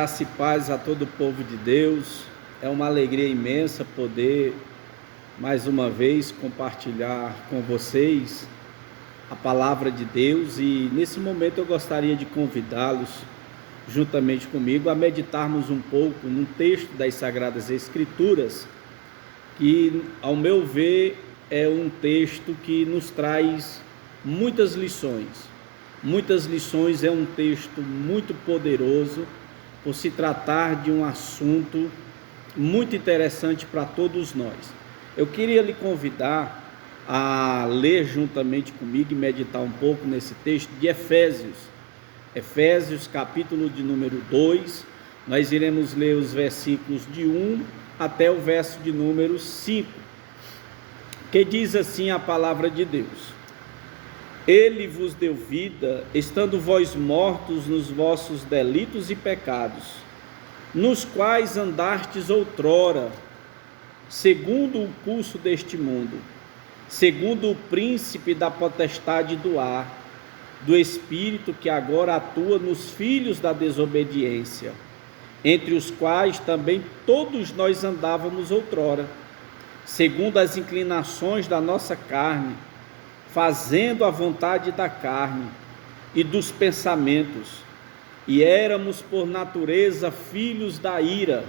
Graça e paz a todo o povo de Deus. É uma alegria imensa poder mais uma vez compartilhar com vocês a palavra de Deus, e nesse momento eu gostaria de convidá-los juntamente comigo a meditarmos um pouco num texto das Sagradas Escrituras que, ao meu ver, é um texto que nos traz muitas lições. É um texto muito poderoso, por se tratar de um assunto muito interessante para todos nós. Eu queria lhe convidar a ler juntamente comigo e meditar um pouco nesse texto de Efésios capítulo de número 2, nós iremos ler os versículos de 1 até o verso de número 5, que diz assim a palavra de Deus: Ele vos deu vida, estando vós mortos nos vossos delitos e pecados, nos quais andastes outrora, segundo o curso deste mundo, segundo o príncipe da potestade do ar, do espírito que agora atua nos filhos da desobediência, entre os quais também todos nós andávamos outrora, segundo as inclinações da nossa carne, fazendo a vontade da carne e dos pensamentos, e éramos por natureza filhos da ira,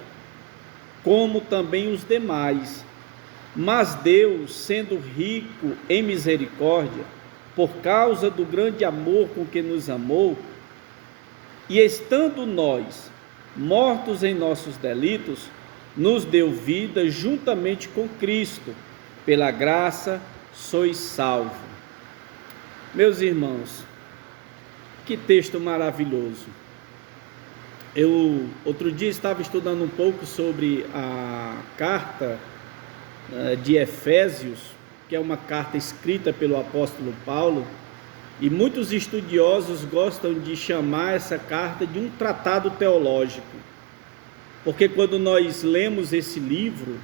como também os demais. Mas Deus, sendo rico em misericórdia, por causa do grande amor com que nos amou, e estando nós mortos em nossos delitos, nos deu vida juntamente com Cristo. Pela graça sois salvos. Meus irmãos, que texto maravilhoso. Eu outro dia estava estudando um pouco sobre a carta de Efésios, que é uma carta escrita pelo apóstolo Paulo, e muitos estudiosos gostam de chamar essa carta de um tratado teológico, porque quando nós lemos esse livro,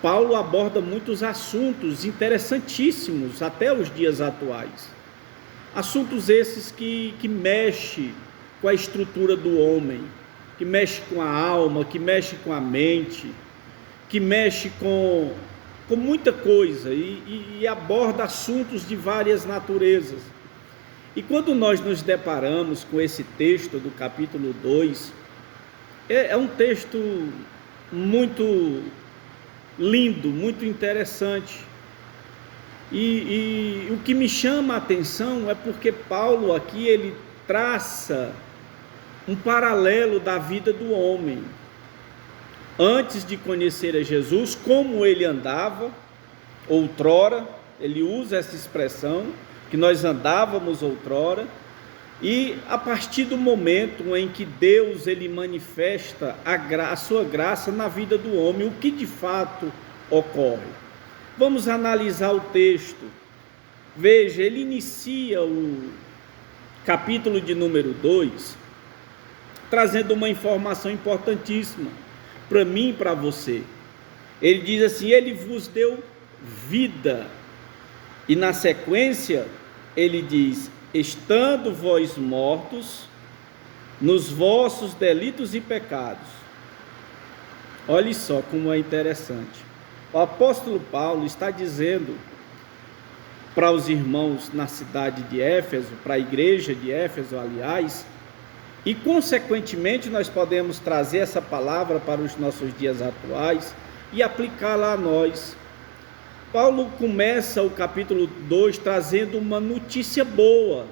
Paulo aborda muitos assuntos interessantíssimos até os dias atuais. Assuntos esses que mexem com a estrutura do homem, que mexe com a alma, que mexe com a mente, que mexe com muita coisa e aborda assuntos de várias naturezas. E quando nós nos deparamos com esse texto do capítulo 2, é um texto muito lindo, muito interessante. E o que me chama a atenção é porque Paulo aqui ele traça um paralelo da vida do homem antes de conhecer a Jesus, como ele andava outrora. Ele usa essa expressão, que nós andávamos outrora, e a partir do momento em que Deus ele manifesta a sua graça na vida do homem, o que de fato ocorre. Vamos analisar o texto. Veja, ele inicia o capítulo de número 2, trazendo uma informação importantíssima para mim e para você. Ele diz assim: ele vos deu vida, e na sequência ele diz: estando vós mortos nos vossos delitos e pecados. Olhe só como é interessante. O apóstolo Paulo está dizendo para os irmãos na cidade de Éfeso, para a igreja de Éfeso, aliás, e consequentemente nós podemos trazer essa palavra para os nossos dias atuais e aplicá-la a nós. Paulo começa o capítulo 2 trazendo uma notícia boa,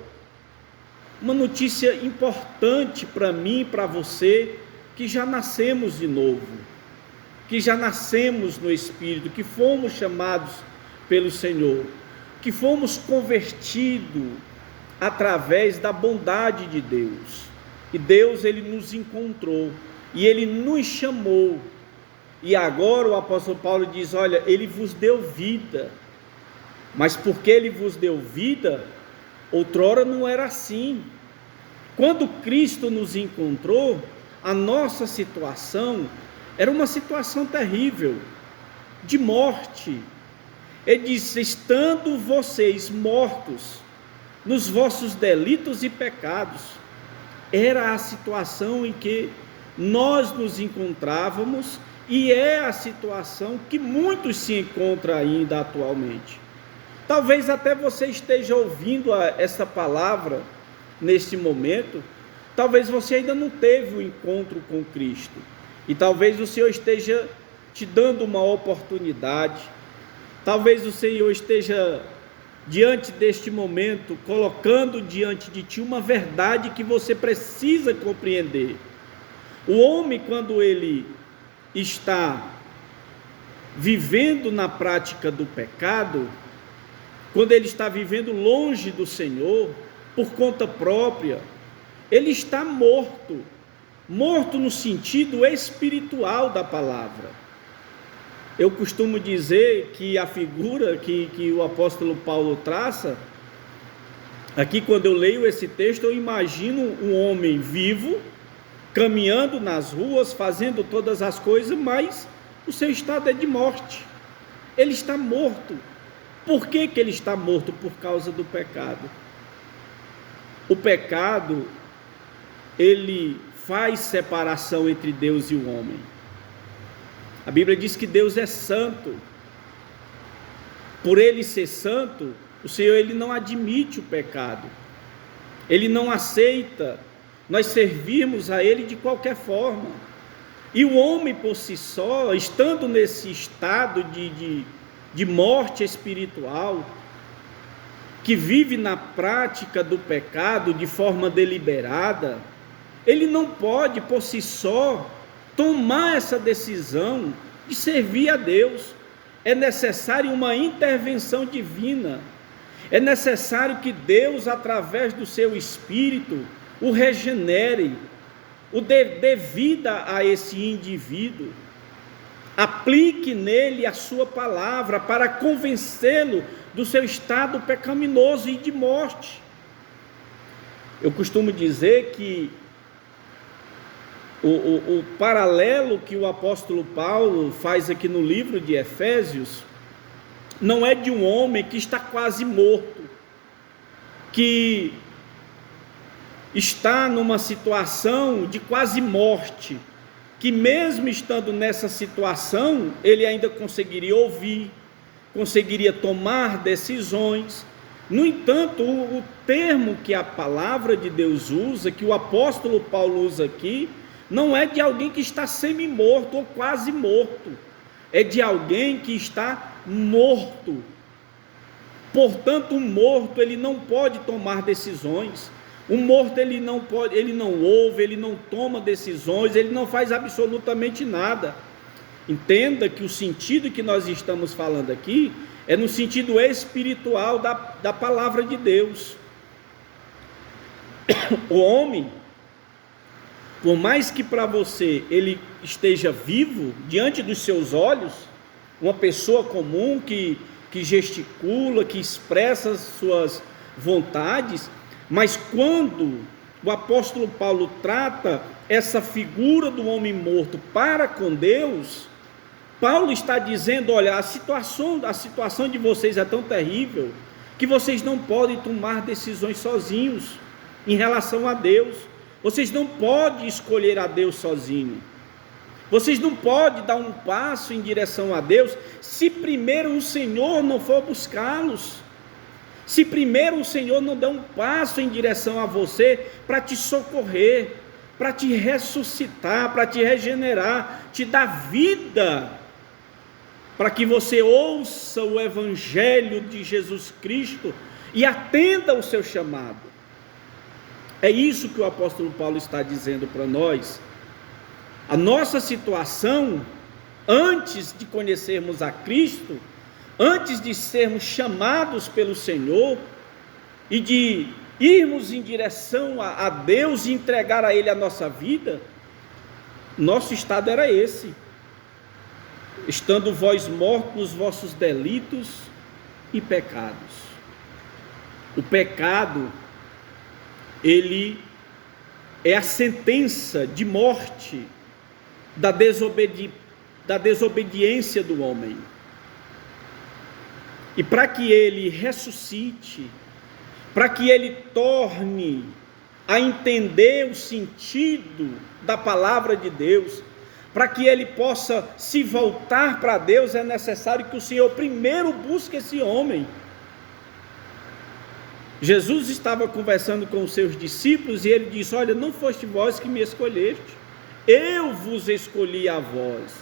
uma notícia importante para mim e para você, que já nascemos de novo, que já nascemos no Espírito, que fomos chamados pelo Senhor, que fomos convertidos através da bondade de Deus. E Deus ele nos encontrou e ele nos chamou. E agora o apóstolo Paulo diz: olha, ele vos deu vida. Mas porque ele vos deu vida, outrora não era assim. Quando Cristo nos encontrou, a nossa situação era uma situação terrível, de morte. Ele diz: estando vocês mortos nos vossos delitos e pecados. Era a situação em que nós nos encontrávamos e é a situação que muitos se encontram ainda atualmente. Talvez até você esteja ouvindo essa palavra neste momento, talvez você ainda não teve o encontro com Cristo, e talvez o Senhor esteja te dando uma oportunidade, talvez o Senhor esteja diante deste momento, colocando diante de ti uma verdade que você precisa compreender. O homem, quando ele está vivendo na prática do pecado, quando ele está vivendo longe do Senhor, por conta própria, ele está morto, morto no sentido espiritual da palavra. Eu costumo dizer que a figura que o apóstolo Paulo traça, aqui quando eu leio esse texto, eu imagino um homem vivo, caminhando nas ruas, fazendo todas as coisas, mas o seu estado é de morte, ele está morto. Por que ele está morto? Por causa do pecado. O pecado, ele faz separação entre Deus e o homem. A Bíblia diz que Deus é santo. Por ele ser santo, o Senhor ele não admite o pecado. Ele não aceita nós servirmos a ele de qualquer forma. E o homem por si só, estando nesse estado de morte espiritual, que vive na prática do pecado de forma deliberada, ele não pode por si só tomar essa decisão de servir a Deus. É necessário uma intervenção divina, é necessário que Deus, através do seu Espírito, o regenere, o dê vida a esse indivíduo, aplique nele a sua palavra para convencê-lo do seu estado pecaminoso e de morte. Eu costumo dizer que o paralelo que o apóstolo Paulo faz aqui no livro de Efésios não é de um homem que está quase morto, que está numa situação de quase morte, que mesmo estando nessa situação, ele ainda conseguiria ouvir, conseguiria tomar decisões. No entanto, o termo que a palavra de Deus usa, que o apóstolo Paulo usa aqui, não é de alguém que está semi-morto ou quase morto, é de alguém que está morto. Portanto, um morto, ele não pode tomar decisões. Um morto, ele não pode, ele não ouve, ele não toma decisões, ele não faz absolutamente nada. Entenda que o sentido que nós estamos falando aqui é no sentido espiritual da palavra de Deus. O homem, por mais que para você ele esteja vivo diante dos seus olhos, uma pessoa comum que gesticula, que expressa as suas vontades, mas quando o apóstolo Paulo trata essa figura do homem morto para com Deus, Paulo está dizendo: olha, a situação de vocês é tão terrível que vocês não podem tomar decisões sozinhos em relação a Deus. Vocês não podem escolher a Deus sozinho. Vocês não podem dar um passo em direção a Deus se primeiro o Senhor não for buscá-los. Se primeiro o Senhor não der um passo em direção a você para te socorrer, para te ressuscitar, para te regenerar, te dar vida, para que você ouça o Evangelho de Jesus Cristo e atenda ao seu chamado. É isso que o apóstolo Paulo está dizendo para nós. A nossa situação, antes de conhecermos a Cristo, antes de sermos chamados pelo Senhor e de irmos em direção a Deus e entregar a Ele a nossa vida, nosso estado era esse: estando vós mortos nos vossos delitos e pecados. O pecado, ele é a sentença de morte da desobediência do homem. E para que ele ressuscite, para que ele torne a entender o sentido da palavra de Deus, para que ele possa se voltar para Deus, é necessário que o Senhor primeiro busque esse homem. Jesus estava conversando com os seus discípulos e ele disse: olha, não foste vós que me escolheste, eu vos escolhi a vós,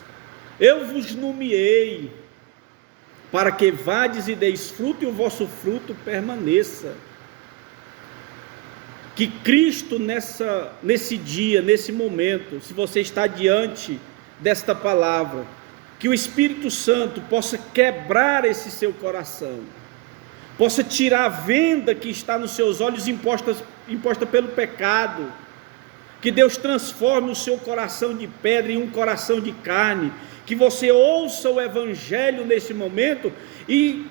eu vos nomeei, para que vades e deis fruto e o vosso fruto permaneça. Que Cristo nesse dia, nesse momento, se você está diante desta palavra, que o Espírito Santo possa quebrar esse seu coração, possa tirar a venda que está nos seus olhos imposta pelo pecado, que Deus transforme o seu coração de pedra em um coração de carne, que você ouça o Evangelho nesse momento e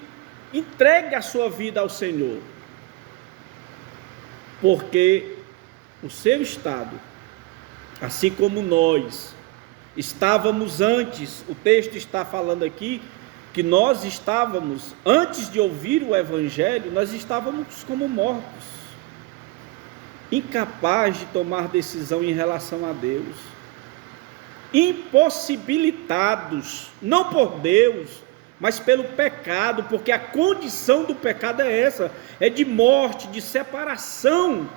entregue a sua vida ao Senhor, porque o seu estado, assim como nós estávamos antes, o texto está falando aqui, que nós estávamos, antes de ouvir o Evangelho, nós estávamos como mortos, incapazes de tomar decisão em relação a Deus, impossibilitados, não por Deus, mas pelo pecado, porque a condição do pecado é essa, é de morte, de separação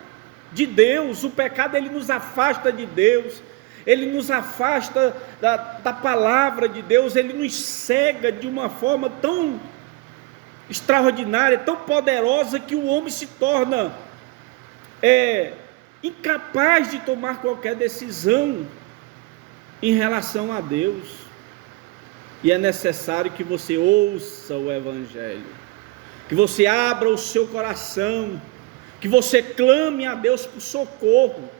de Deus. O pecado, ele nos afasta de Deus, ele nos afasta da palavra de Deus, ele nos cega de uma forma tão extraordinária, tão poderosa, que o homem se torna incapaz de tomar qualquer decisão em relação a Deus. E é necessário que você ouça o Evangelho, que você abra o seu coração, que você clame a Deus por socorro,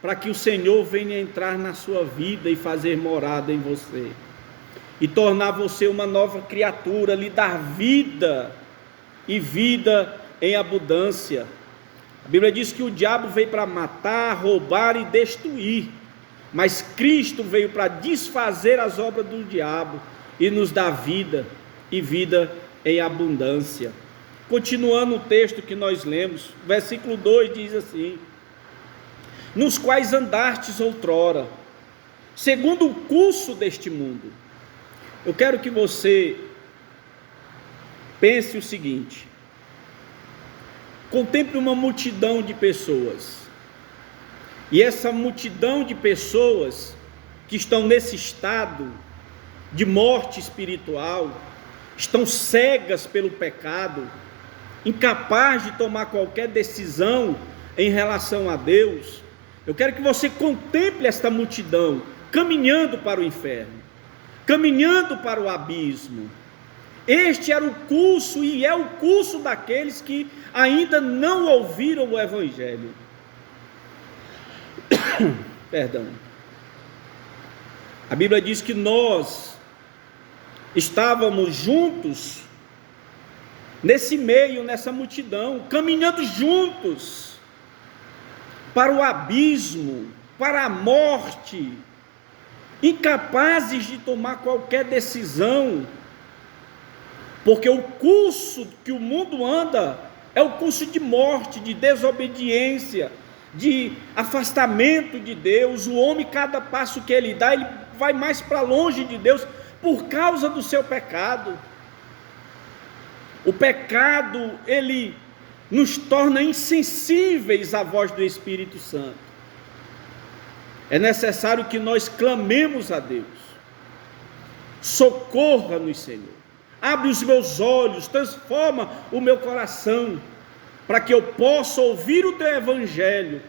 para que o Senhor venha entrar na sua vida e fazer morada em você, e tornar você uma nova criatura, lhe dar vida, e vida em abundância. A Bíblia diz que o diabo veio para matar, roubar e destruir, mas Cristo veio para desfazer as obras do diabo e nos dar vida, e vida em abundância. Continuando o texto que nós lemos, versículo 2 diz assim: nos quais andastes outrora, segundo o curso deste mundo. Eu quero que você pense o seguinte: contemple uma multidão de pessoas, e essa multidão de pessoas que estão nesse estado de morte espiritual, estão cegas pelo pecado, incapazes de tomar qualquer decisão em relação a Deus. Eu quero que você contemple esta multidão caminhando para o inferno, caminhando para o abismo. Este era o curso e é o curso daqueles que ainda não ouviram o Evangelho. Perdão. A Bíblia diz que nós estávamos juntos nesse meio, nessa multidão, caminhando juntos para o abismo, para a morte, incapazes de tomar qualquer decisão, porque o curso que o mundo anda é o curso de morte, de desobediência, de afastamento de Deus. O homem, cada passo que ele dá, ele vai mais para longe de Deus, por causa do seu pecado. O pecado, ele nos torna insensíveis à voz do Espírito Santo. É necessário que nós clamemos a Deus: socorra-nos, Senhor, abre os meus olhos, transforma o meu coração, para que eu possa ouvir o teu Evangelho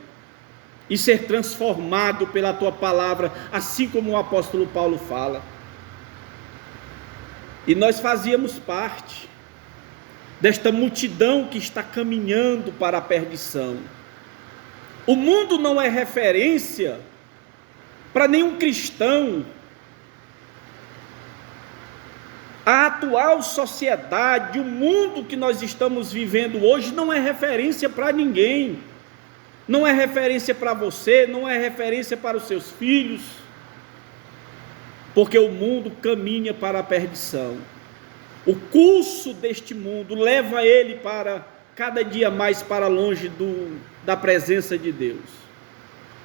e ser transformado pela tua palavra, assim como o apóstolo Paulo fala. E nós fazíamos parte desta multidão que está caminhando para a perdição. O mundo não é referência para nenhum cristão. A atual sociedade, o mundo que nós estamos vivendo hoje, não é referência para ninguém. Não é referência para você, não é referência para os seus filhos, porque o mundo caminha para a perdição. O curso deste mundo leva ele para cada dia mais para longe da presença de Deus.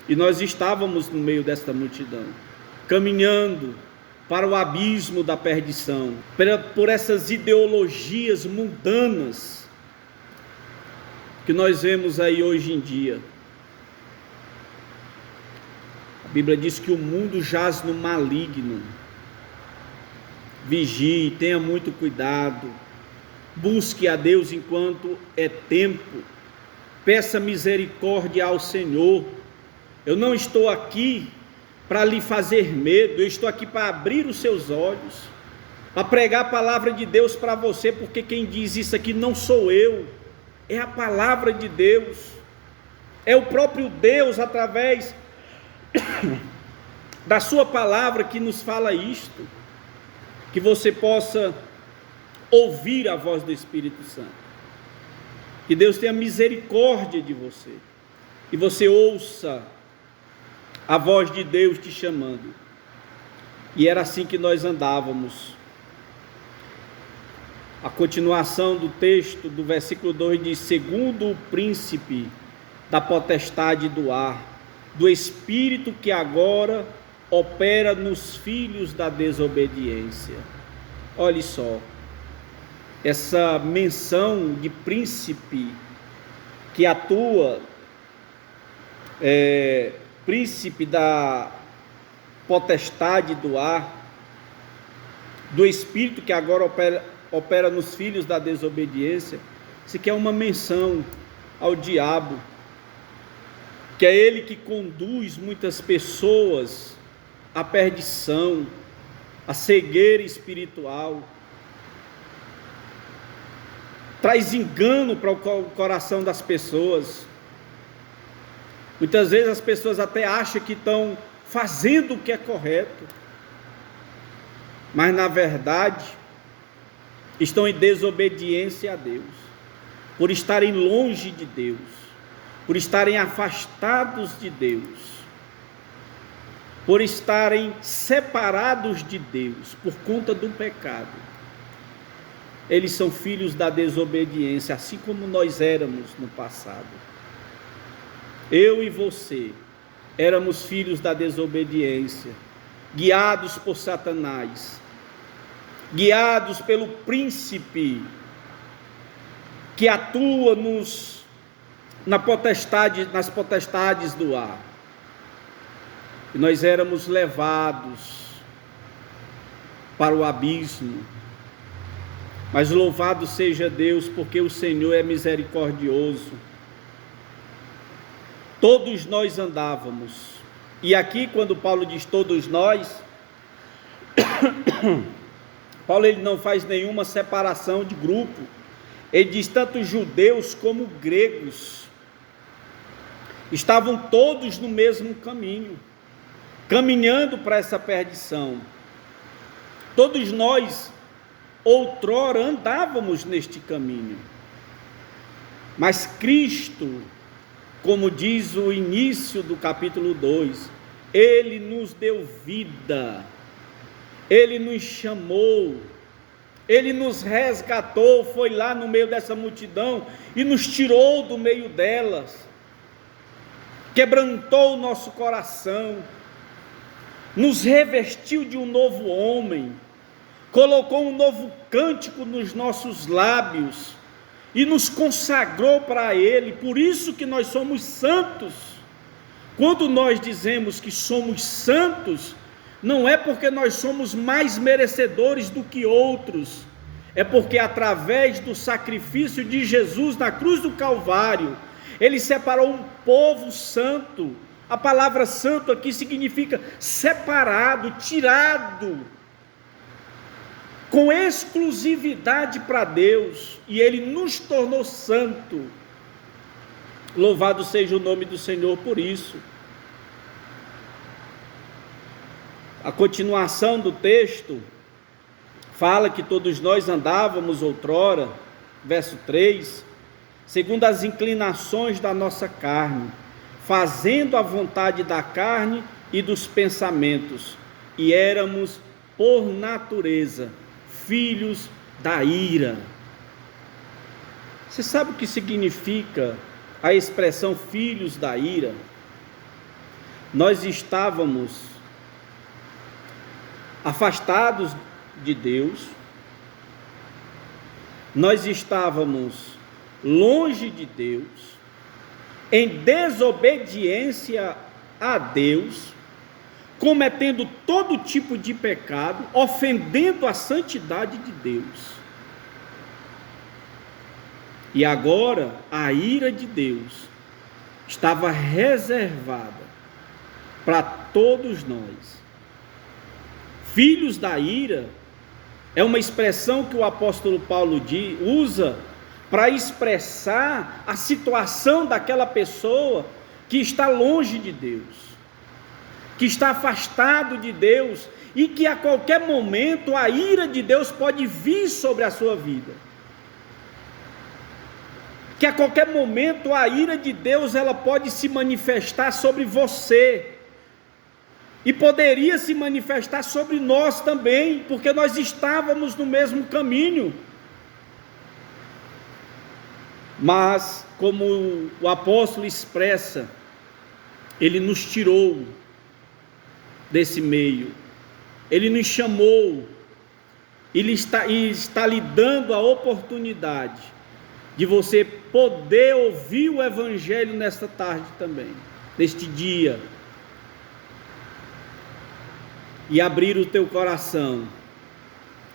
E nós estávamos no meio desta multidão, caminhando para o abismo da perdição, por essas ideologias mundanas que nós vemos aí hoje em dia. A Bíblia diz que o mundo jaz no maligno. Vigie, tenha muito cuidado, busque a Deus enquanto é tempo, peça misericórdia ao Senhor. Eu não estou aqui para lhe fazer medo, eu estou aqui para abrir os seus olhos, para pregar a palavra de Deus para você, porque quem diz isso aqui não sou eu, é a palavra de Deus, é o próprio Deus através da sua palavra que nos fala isto, que você possa ouvir a voz do Espírito Santo, que Deus tenha misericórdia de você, e você ouça a voz de Deus te chamando. E era assim que nós andávamos. A continuação do texto do versículo 2 diz: segundo o príncipe da potestade do ar, do espírito que agora opera nos filhos da desobediência. Olhe só, essa menção de príncipe que atua, príncipe da potestade do ar, do espírito que agora opera nos filhos da desobediência. Isso aqui é uma menção ao diabo, que é ele que conduz muitas pessoas à perdição, à cegueira espiritual, traz engano para o coração das pessoas. Muitas vezes as pessoas até acham que estão fazendo o que é correto, mas na verdade estão em desobediência a Deus, por estarem longe de Deus, por estarem afastados de Deus, por estarem separados de Deus por conta do pecado. Eles são filhos da desobediência, assim como nós éramos no passado. Eu e você éramos filhos da desobediência, guiados por Satanás, guiados pelo príncipe que atua nas potestades do ar. E nós éramos levados para o abismo. Mas louvado seja Deus, porque o Senhor é misericordioso. Todos nós andávamos, e aqui quando Paulo diz todos nós, Paulo ele não faz nenhuma separação de grupo, ele diz tanto judeus como gregos, estavam todos no mesmo caminho, caminhando para essa perdição. Todos nós outrora andávamos neste caminho, mas Cristo, como diz o início do capítulo 2, Ele nos deu vida, Ele nos chamou, Ele nos resgatou, foi lá no meio dessa multidão e nos tirou do meio delas, quebrantou o nosso coração, nos revestiu de um novo homem, colocou um novo cântico nos nossos lábios e nos consagrou para Ele. Por isso que nós somos santos. Quando nós dizemos que somos santos, não é porque nós somos mais merecedores do que outros, é porque através do sacrifício de Jesus na cruz do Calvário, Ele separou um povo santo. A palavra santo aqui significa separado, tirado, com exclusividade para Deus, e Ele nos tornou santo. Louvado seja o nome do Senhor por isso. A continuação do texto fala que todos nós andávamos outrora, verso 3, segundo as inclinações da nossa carne, fazendo a vontade da carne e dos pensamentos, e éramos por natureza filhos da ira. Você sabe o que significa a expressão filhos da ira? nós estávamos afastados de Deus, nós estávamos longe de Deus, em desobediência a Deus, cometendo todo tipo de pecado, ofendendo a santidade de Deus. E agora a ira de Deus estava reservada para todos nós. Filhos da ira é uma expressão que o apóstolo Paulo usa para expressar a situação daquela pessoa que está longe de Deus, que está afastado de Deus e que a qualquer momento a ira de Deus pode vir sobre a sua vida. Que a qualquer momento a ira de Deus ela pode se manifestar sobre você. E poderia se manifestar sobre nós também, porque nós estávamos no mesmo caminho. Mas, como o apóstolo expressa, ele nos tirou desse meio, ele nos chamou, ele está lhe dando a oportunidade de você poder ouvir o Evangelho nesta tarde também, neste dia, e abrir o teu coração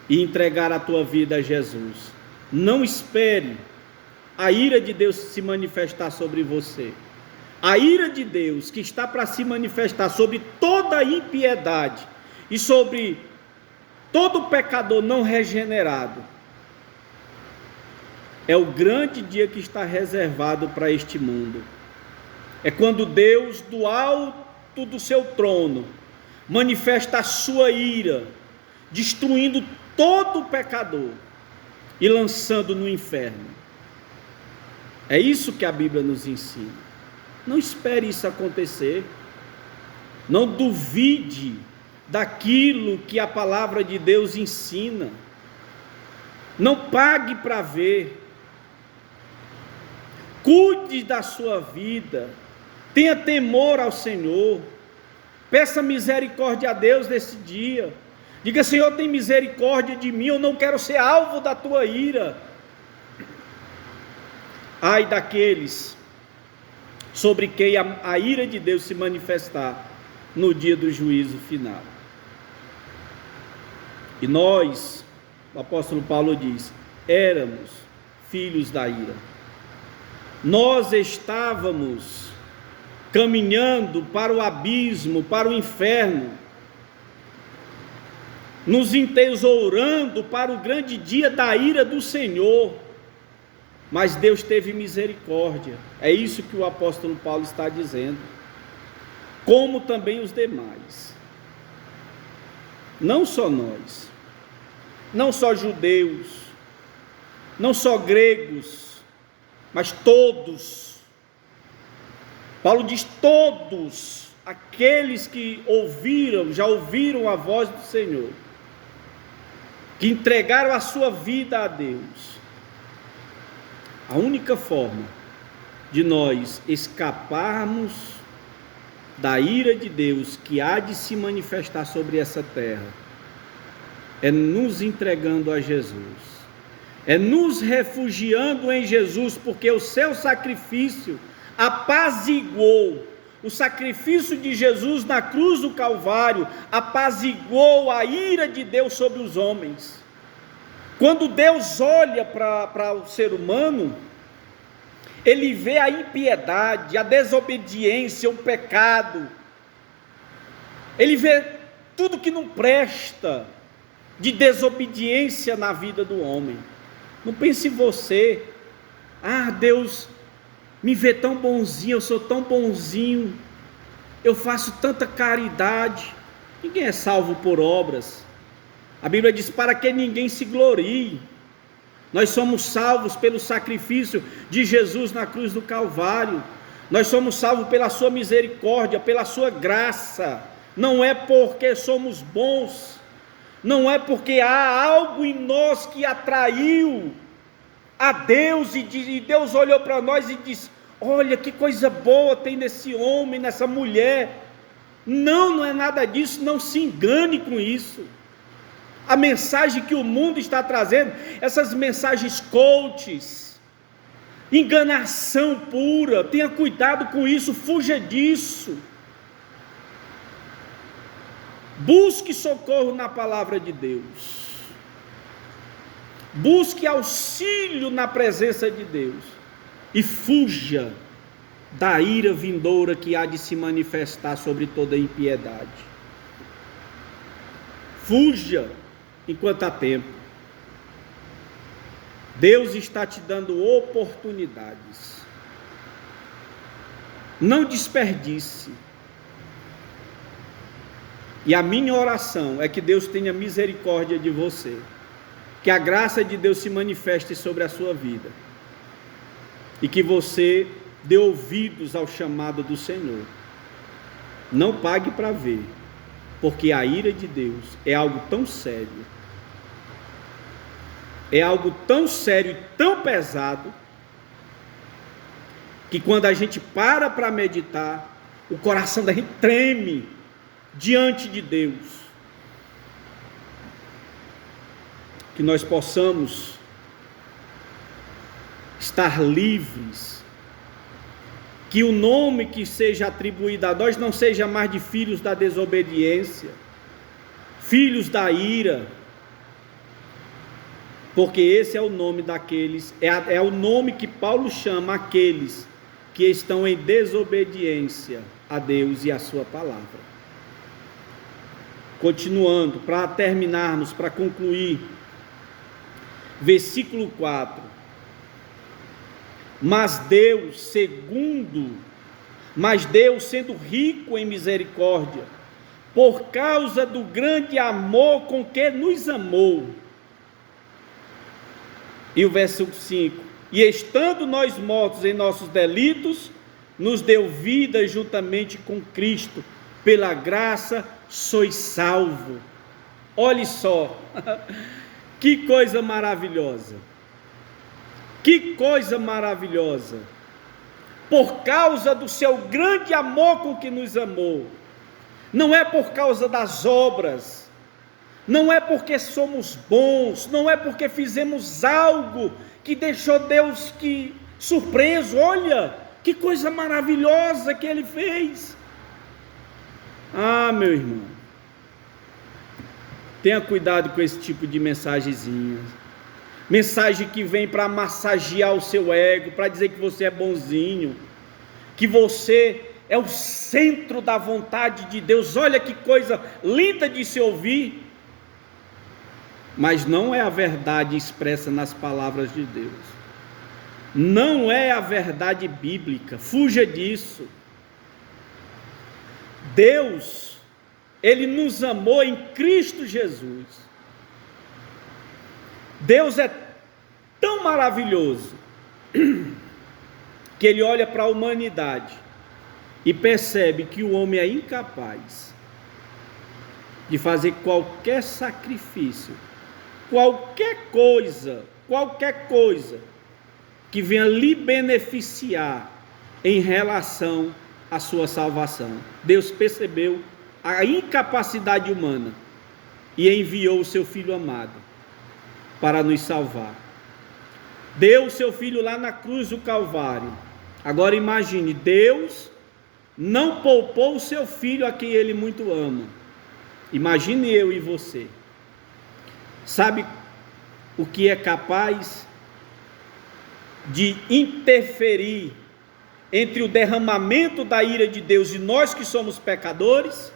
e entregar a tua vida a Jesus. Não espere a ira de Deus se manifestar sobre você. A ira de Deus que está para se manifestar sobre toda a impiedade e sobre todo pecador não regenerado, é o grande dia que está reservado para este mundo. É quando Deus, do alto do seu trono, manifesta a sua ira, destruindo todo pecador e lançando no inferno. É isso que a Bíblia nos ensina. Não espere isso acontecer. Não duvide daquilo que a palavra de Deus ensina. Não pague para ver. Cuide da sua vida, tenha temor ao Senhor, peça misericórdia a Deus nesse dia, diga: Senhor, tem misericórdia de mim, eu não quero ser alvo da tua ira. Ai daqueles sobre quem a ira de Deus se manifestar no dia do juízo final. E nós, o apóstolo Paulo diz, éramos filhos da ira. Nós estávamos caminhando para o abismo, para o inferno, nos entesourando para o grande dia da ira do Senhor, mas Deus teve misericórdia. É isso que o apóstolo Paulo está dizendo, como também os demais, não só nós, não só judeus, não só gregos, mas todos. Paulo diz: todos aqueles que já ouviram a voz do Senhor, que entregaram a sua vida a Deus. A única forma de nós escaparmos da ira de Deus que há de se manifestar sobre essa terra é nos entregando a Jesus, é nos refugiando em Jesus, porque o seu sacrifício apaziguou, o sacrifício de Jesus na cruz do Calvário apaziguou a ira de Deus sobre os homens. Quando Deus olha para o ser humano, Ele vê a impiedade, a desobediência, o pecado, Ele vê tudo que não presta de desobediência na vida do homem. Não pense em você: ah, Deus me vê tão bonzinho, eu sou tão bonzinho, eu faço tanta caridade. Ninguém é salvo por obras. A Bíblia diz: para que ninguém se glorie. Nós somos salvos pelo sacrifício de Jesus na cruz do Calvário. Nós somos salvos pela sua misericórdia, pela sua graça. Não é porque somos bons, não é porque há algo em nós que atraiu a Deus, e Deus olhou para nós e disse: olha que coisa boa tem nesse homem, nessa mulher. Não, não é nada disso, não se engane com isso. A mensagem que o mundo está trazendo, essas mensagens coaches, enganação pura, tenha cuidado com isso, fuja disso. Busque socorro na palavra de Deus. Busque auxílio na presença de Deus. E fuja da ira vindoura que há de se manifestar sobre toda impiedade. Fuja enquanto há tempo. Deus está te dando oportunidades. Não desperdice. E a minha oração é que Deus tenha misericórdia de você. Que a graça de Deus se manifeste sobre a sua vida. E que você dê ouvidos ao chamado do Senhor. Não pague para ver. Porque a ira de Deus é algo tão sério. É algo tão sério e tão pesado. Que quando a gente para meditar, o coração da gente treme diante de Deus. Que nós possamos estar livres, que o nome que seja atribuído a nós não seja mais de filhos da desobediência, filhos da ira, porque esse é o nome daqueles, é o nome que Paulo chama aqueles que estão em desobediência a Deus e a sua palavra. Continuando, para terminarmos, para concluir, versículo 4, mas Deus sendo rico em misericórdia, por causa do grande amor com que nos amou, e o versículo 5, e estando nós mortos em nossos delitos, nos deu vida juntamente com Cristo, pela graça sois salvo. Olhe só, que coisa maravilhosa, que coisa maravilhosa, por causa do seu grande amor com que nos amou, não é por causa das obras, não é porque somos bons, não é porque fizemos algo que deixou Deus surpreso. Olha, que coisa maravilhosa que Ele fez. Ah, meu irmão, tenha cuidado com esse tipo de mensagenzinha, mensagem que vem para massagear o seu ego, para dizer que você é bonzinho, que você é o centro da vontade de Deus. Olha que coisa linda de se ouvir, mas não é a verdade expressa nas palavras de Deus, não é a verdade bíblica. Fuja disso. Deus, Ele nos amou em Cristo Jesus. Deus é tão maravilhoso que Ele olha para a humanidade e percebe que o homem é incapaz de fazer qualquer sacrifício, qualquer coisa que venha lhe beneficiar em relação à sua salvação. Deus percebeu a incapacidade humana e enviou o seu Filho amado para nos salvar. Deu o seu Filho lá na cruz do Calvário. Agora imagine, Deus não poupou o seu Filho a quem Ele muito ama. Imagine eu e você. Sabe o que é capaz de interferir entre o derramamento da ira de Deus e nós que somos pecadores?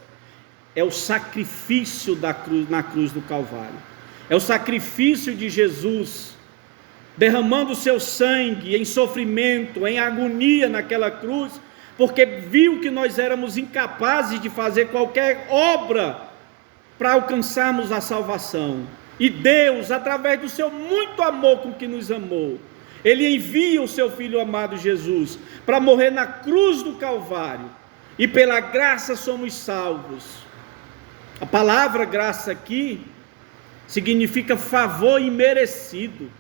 É o sacrifício da cruz, na cruz do Calvário. É o sacrifício de Jesus, derramando o seu sangue em sofrimento, em agonia naquela cruz, porque viu que nós éramos incapazes de fazer qualquer obra para alcançarmos a salvação. E Deus, através do seu muito amor com que nos amou, Ele envia o seu Filho amado Jesus para morrer na cruz do Calvário, e pela graça somos salvos. A palavra graça aqui significa favor imerecido.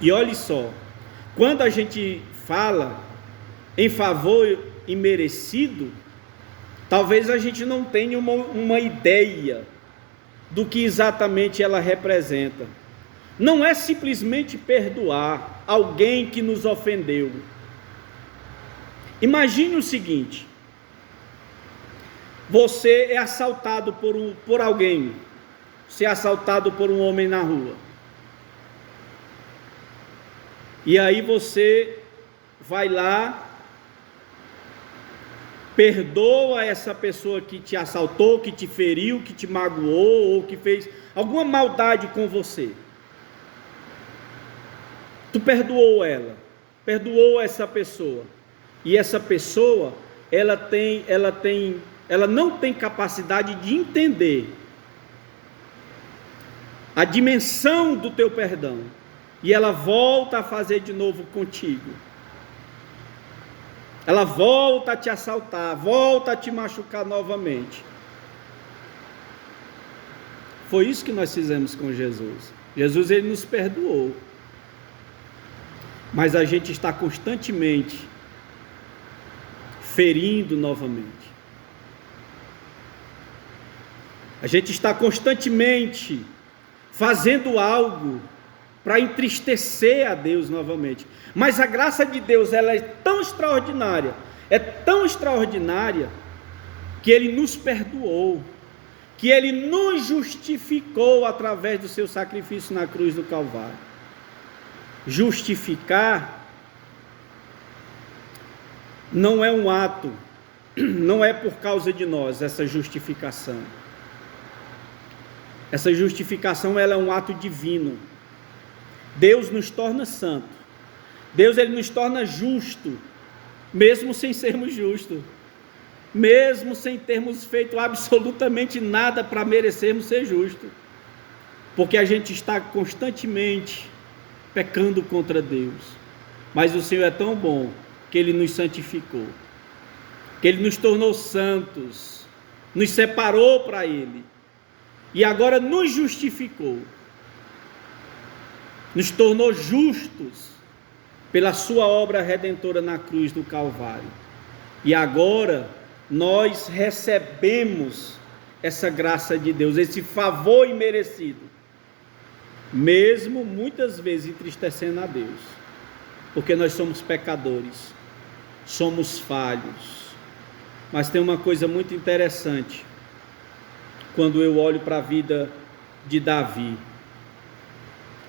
E olhe só, quando a gente fala em favor imerecido, talvez a gente não tenha uma ideia do que exatamente ela representa. Não é simplesmente perdoar alguém que nos ofendeu. Imagine o seguinte: você é assaltado por alguém, você é assaltado por um homem na rua, e aí você vai lá, perdoa essa pessoa que te assaltou, que te feriu, que te magoou, ou que fez alguma maldade com você. Tu perdoou ela, perdoou essa pessoa, e essa pessoa, ela não tem capacidade de entender a dimensão do teu perdão, e ela volta a fazer de novo contigo. Ela volta a te assaltar, volta a te machucar novamente. Foi isso que nós fizemos com Jesus. Jesus, ele nos perdoou, mas a gente está constantemente ferindo novamente. A gente está constantemente fazendo algo para entristecer a Deus novamente. Mas a graça de Deus, ela é tão extraordinária, que Ele nos perdoou, que Ele nos justificou através do seu sacrifício na cruz do Calvário. Justificar não é um ato, não é por causa de nós essa justificação. Essa justificação, ela é um ato divino. Deus nos torna santo. Deus, ele nos torna justo, mesmo sem sermos justos, mesmo sem termos feito absolutamente nada para merecermos ser justos, porque a gente está constantemente pecando contra Deus. Mas o Senhor é tão bom que Ele nos santificou, que Ele nos tornou santos, nos separou para Ele, e agora nos justificou, nos tornou justos pela sua obra redentora na cruz do Calvário. E agora nós recebemos essa graça de Deus, esse favor imerecido, mesmo muitas vezes entristecendo a Deus, porque nós somos pecadores, somos falhos. Mas tem uma coisa muito interessante quando eu olho para a vida de Davi.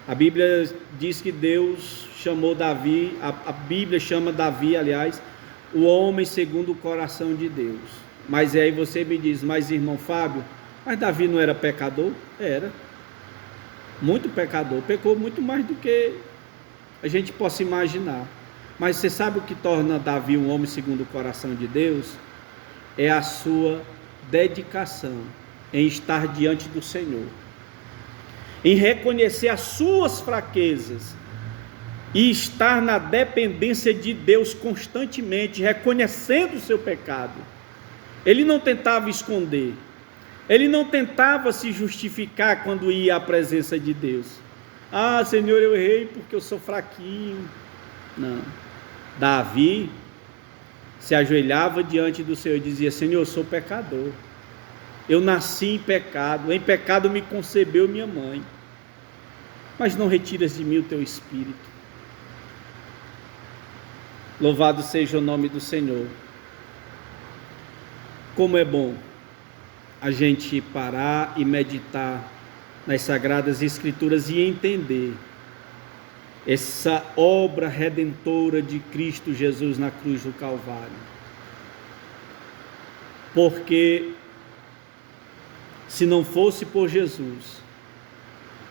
A Bíblia diz que Deus chamou Davi, a Bíblia chama Davi, aliás, o homem segundo o coração de Deus. Mas aí você me diz, mas irmão Fábio, mas Davi não era pecador? Era, muito pecador, pecou muito mais do que a gente possa imaginar. Mas você sabe o que torna Davi um homem segundo o coração de Deus? É a sua dedicação em estar diante do Senhor, em reconhecer as suas fraquezas e estar na dependência de Deus constantemente, reconhecendo o seu pecado. Ele não tentava esconder, ele não tentava se justificar quando ia à presença de Deus. Ah, Senhor, eu errei porque eu sou fraquinho. Não. Davi se ajoelhava diante do Senhor e dizia: Senhor, eu sou pecador, eu nasci em pecado me concebeu minha mãe, mas não retiras de mim o teu Espírito. Louvado seja o nome do Senhor. Como é bom a gente parar e meditar nas Sagradas Escrituras e entender essa obra redentora de Cristo Jesus na cruz do Calvário. Porque se não fosse por Jesus,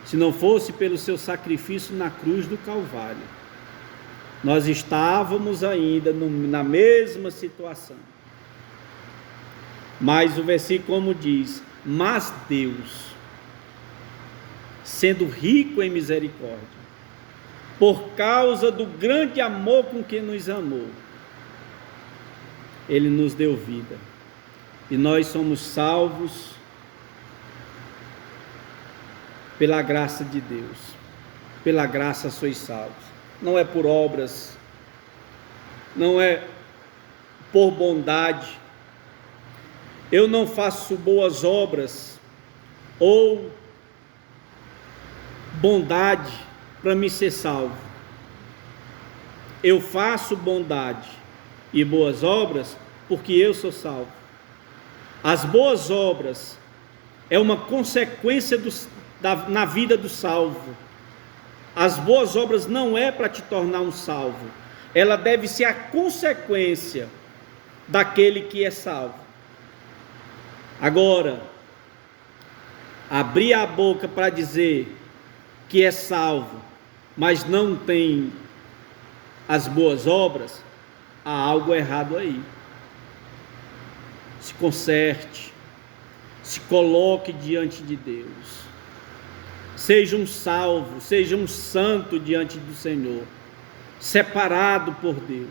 se não fosse pelo seu sacrifício na cruz do Calvário, nós estávamos ainda na mesma situação. Mas o versículo como diz: mas Deus, sendo rico em misericórdia, por causa do grande amor com que nos amou, Ele nos deu vida, e nós somos salvos pela graça de Deus. Pela graça sois salvos. Não é por obras, não é por bondade, Eu não faço boas obras ou bondade para me ser salvo. Eu faço bondade e boas obras porque eu sou salvo. As boas obras é uma consequência na vida do salvo. As boas obras não é para te tornar um salvo, ela deve ser a consequência daquele que é salvo. Agora, abrir a boca para dizer que é salvo, mas não tem as boas obras, há algo errado aí. Se conserte, se coloque diante de Deus. Seja um salvo, seja um santo diante do Senhor, separado por Deus,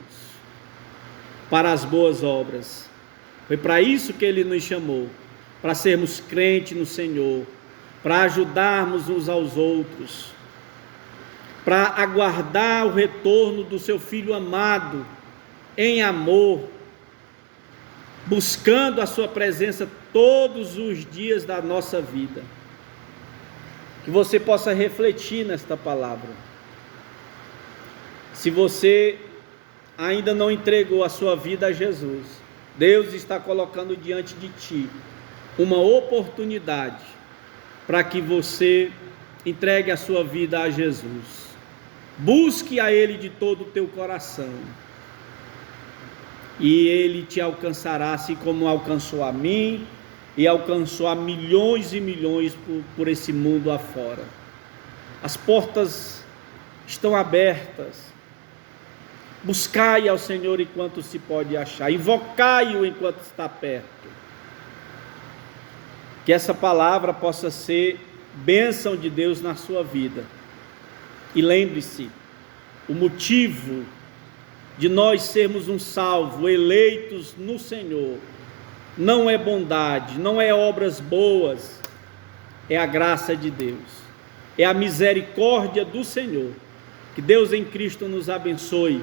para as boas obras. Foi para isso que Ele nos chamou, para sermos crentes no Senhor, para ajudarmos uns aos outros, para aguardar o retorno do seu Filho amado, em amor, buscando a sua presença todos os dias da nossa vida. Que você possa refletir nesta palavra. Se você ainda não entregou a sua vida a Jesus, Deus está colocando diante de ti uma oportunidade para que você entregue a sua vida a Jesus. Busque a Ele de todo o teu coração, e Ele te alcançará, assim como alcançou a mim e alcançou a milhões e milhões por esse mundo afora. As portas estão abertas. Buscai ao Senhor enquanto se pode achar, invocai-o enquanto está perto. Que essa palavra possa ser bênção de Deus na sua vida. E lembre-se, o motivo de nós sermos um salvo, eleitos no Senhor, não é bondade, não é obras boas, é a graça de Deus, é a misericórdia do Senhor. Que Deus em Cristo nos abençoe,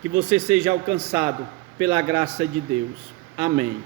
que você seja alcançado pela graça de Deus. Amém.